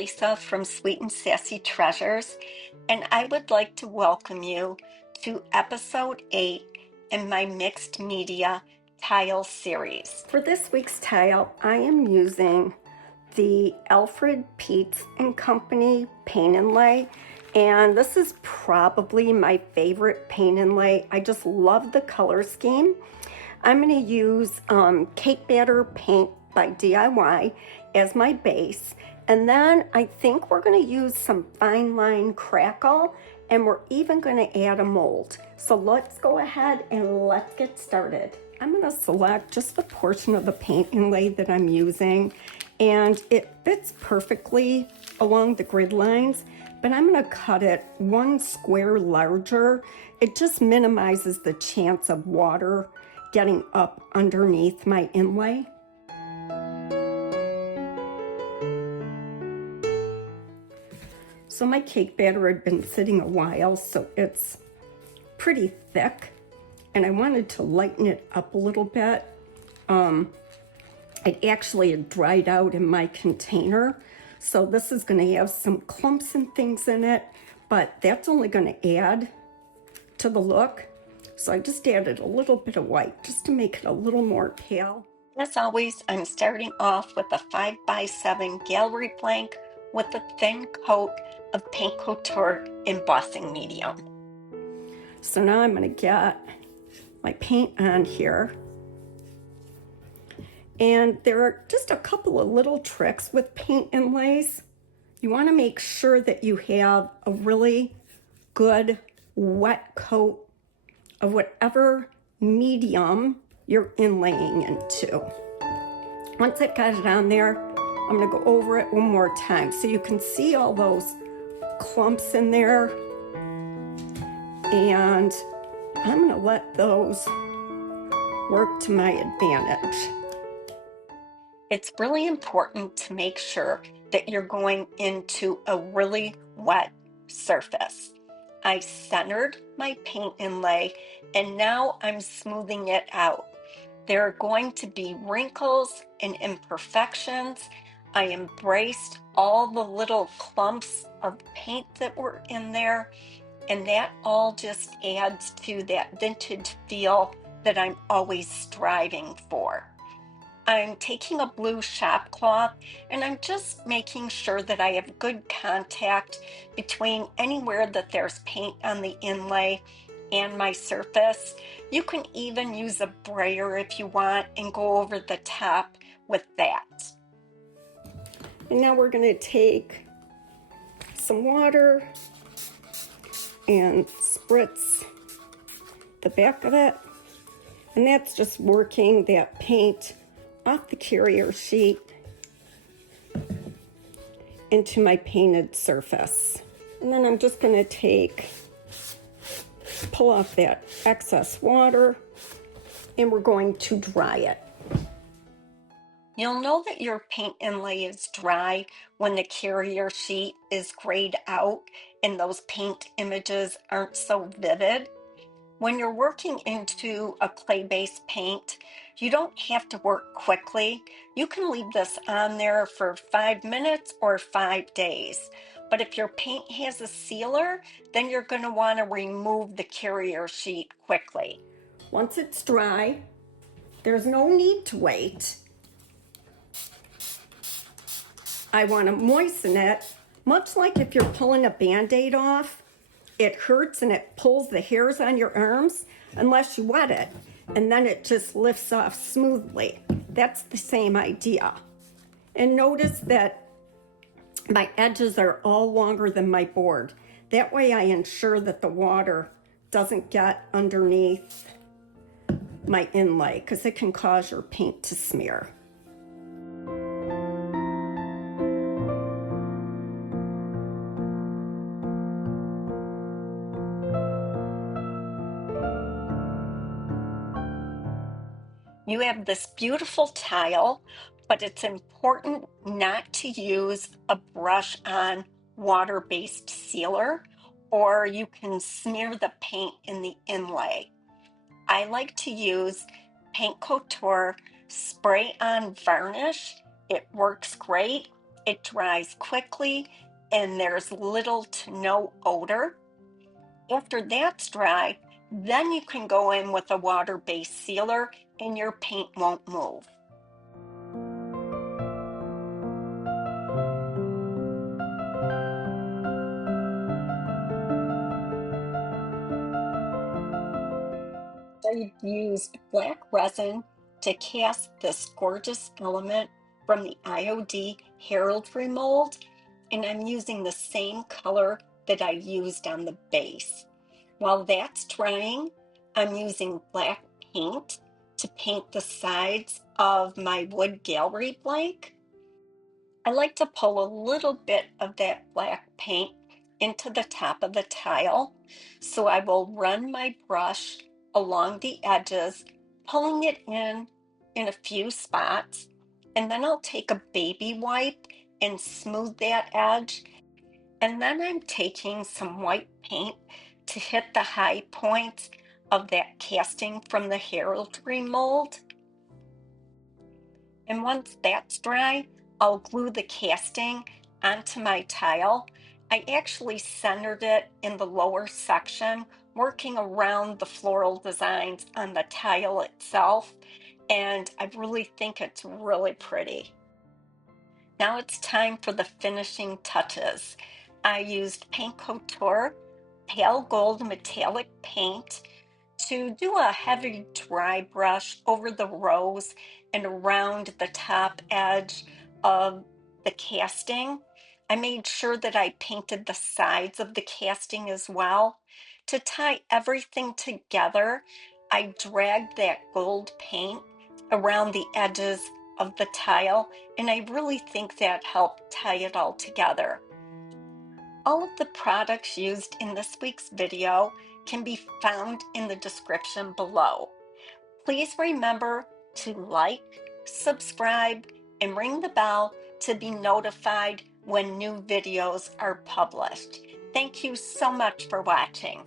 Lisa from Sweet and Sassy Treasures, and I would like to welcome you to episode 8 in my mixed media tile series. For this week's tile, I am using the Alfred Peats Company paint inlay, and this is probably my favorite paint inlay. I just love the color scheme. I'm going to use cake batter paint by DIY as my base, and then I think we're going to use some fine line crackle, and we're even going to add a mold. So let's go ahead and let's get started. I'm going to select just the portion of the paint inlay that I'm using, and it fits perfectly along the grid lines, but I'm going to cut it 1 square larger. It just minimizes the chance of water getting up underneath my inlay. So my cake batter had been sitting a while, so it's pretty thick, and I wanted to lighten it up a little bit. It actually had dried out in my container, so this is going to have some clumps and things in it, but that's only going to add to the look. So I just added a little bit of white just to make it a little more pale. As always, I'm starting off with a 5x7 gallery blank with a thin coat of paint couture embossing medium. So now I'm going to get my paint on here. And there are just a couple of little tricks with paint inlays. You want to make sure that you have a really good wet coat of whatever medium you're inlaying into. Once I've got it on there, I'm going to go over it one more time so you can see all those clumps in there, and I'm going to let those work to my advantage. It's really important to make sure that you're going into a really wet surface. I centered my paint inlay, and now I'm smoothing it out. There are going to be wrinkles and imperfections. I embraced all the little clumps of paint that were in there, and that all just adds to that vintage feel that I'm always striving for. I'm taking a blue shop cloth, and I'm just making sure that I have good contact between anywhere that there's paint on the inlay and my surface. You can even use a brayer if you want and go over the top with that. And now we're going to take some water and spritz the back of it, and that's just working that paint off the carrier sheet into my painted surface. And then I'm just going to pull off that excess water, and we're going to dry it. You'll know that your paint inlay is dry when the carrier sheet is grayed out and those paint images aren't so vivid. When you're working into a clay-based paint, you don't have to work quickly. You can leave this on there for 5 minutes or 5 days. But if your paint has a sealer, then you're going to want to remove the carrier sheet quickly. Once it's dry, there's no need to wait. I want to moisten it, much like if you're pulling a Band-Aid off. It hurts and it pulls the hairs on your arms unless you wet it, and then it just lifts off smoothly. That's the same idea. And notice that my edges are all longer than my board. That way I ensure that the water doesn't get underneath my inlay, because it can cause your paint to smear. You have this beautiful tile, but it's important not to use a brush-on water-based sealer, or you can smear the paint in the inlay. I like to use paint couture spray-on varnish. It works great. It dries quickly and there's little to no odor. After that's dry, then you can go in with a water-based sealer and your paint won't move. I used black resin to cast this gorgeous element from the IOD heraldry mold, and I'm using the same color that I used on the base. While that's drying, I'm using black paint to paint the sides of my wood gallery blank. I like to pull a little bit of that black paint into the top of the tile. So I will run my brush along the edges, pulling it in a few spots. And then I'll take a baby wipe and smooth that edge. And then I'm taking some white paint to hit the high points of that casting from the heraldry mold. And once that's dry, I'll glue the casting onto my tile. I actually centered it in the lower section, working around the floral designs on the tile itself, and I really think it's really pretty. Now it's time for the finishing touches. I used Paint Couture pale gold metallic paint to do a heavy dry brush over the rose and around the top edge of the casting. I made sure that I painted the sides of the casting as well. To tie everything together, I dragged that gold paint around the edges of the tile, and I really think that helped tie it all together. All of the products used in this week's video can be found in the description below. Please remember to like, subscribe, and ring the bell to be notified when new videos are published. Thank you so much for watching.